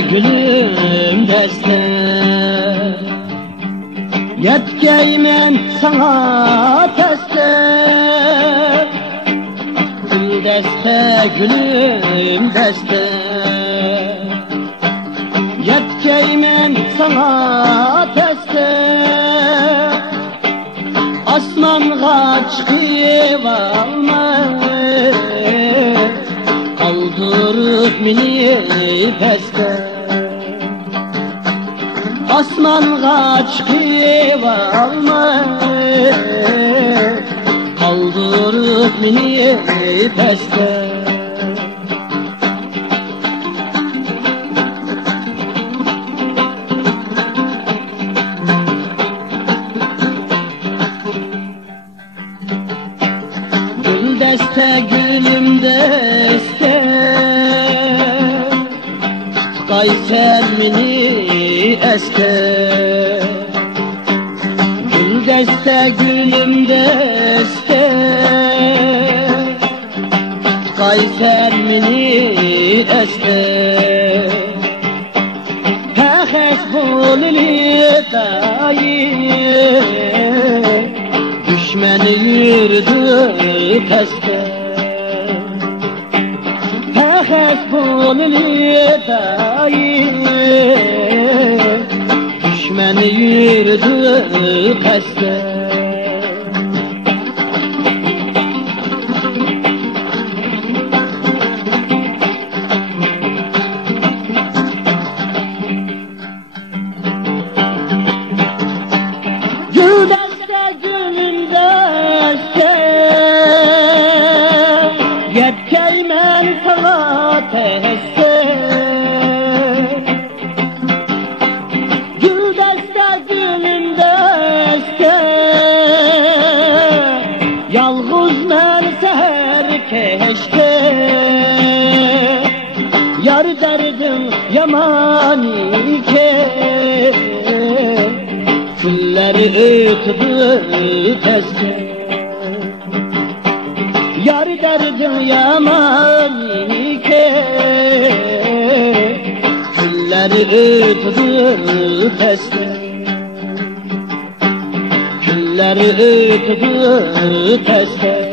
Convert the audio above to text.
gülüm deste. Yetkeymen sana teste. Gül deste gülüm deste. Yetkeymen sana teste. Asmanğa çıkıp alma, kaldırıp mini peste. Asmanğa çıkıp alma, kaldırıp mini peste. Gül deste gülüm deste, Kayser mini este. Gül deste gülüm deste, Kayser mini este. Pekes bulili dayı, düşmeni yürüdü peste. Pekes bulili dayı, düşmeni yürüdü peste. Gül deste gülüm deste, yetkeymen sana teste. Gül deste gülüm deste, yalğız mən seher keşke. Yar derdim yaman ike, külleri ötüdü teste. Yar derdim yaman ike, külleri ötüdü teste. Külleri ötüdü teste.